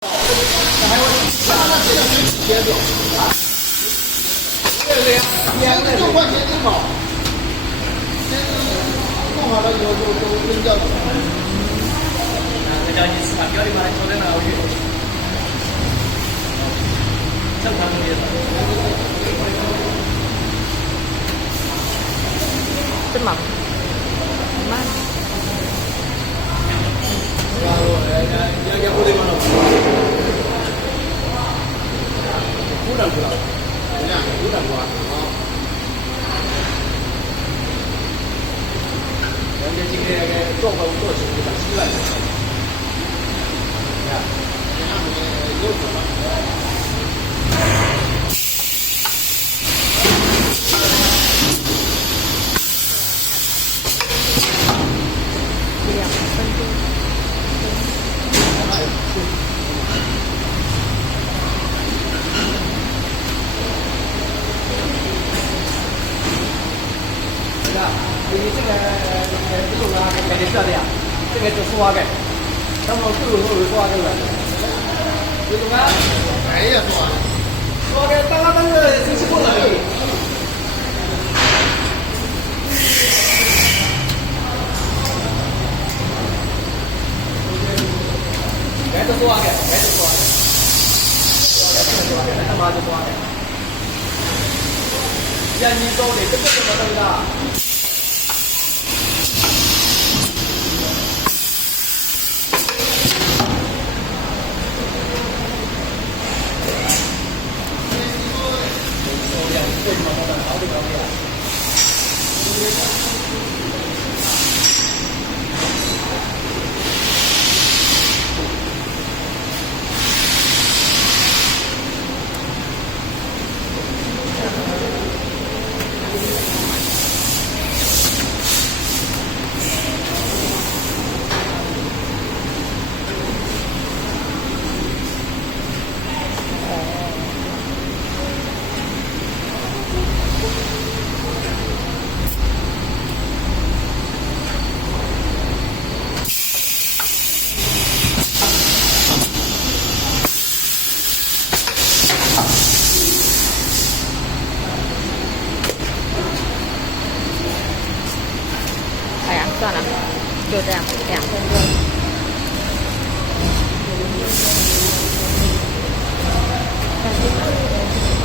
6块钱一毛，弄好了以后就扔掉了。这叫你吃饭标的嘛，你说的那个鱼，正常的。真忙，慢。然后人不得嘛了，鼓掌鼓了，这样鼓掌鼓啊！人家今天给做事就很习惯的，你看，这样子又苦了。你这个这种啊，肯定是要的呀。这个就是挖的，那么最后是挖的了。这种啊，哎呀，是吧？挖的当个真是不容易。该都是挖的，该都是挖的，挖的，那他妈就是挖的。像你说的，这个怎么弄的？为什么他们搞这个东西啊？哎呀，算了，就这样2分钟。再见。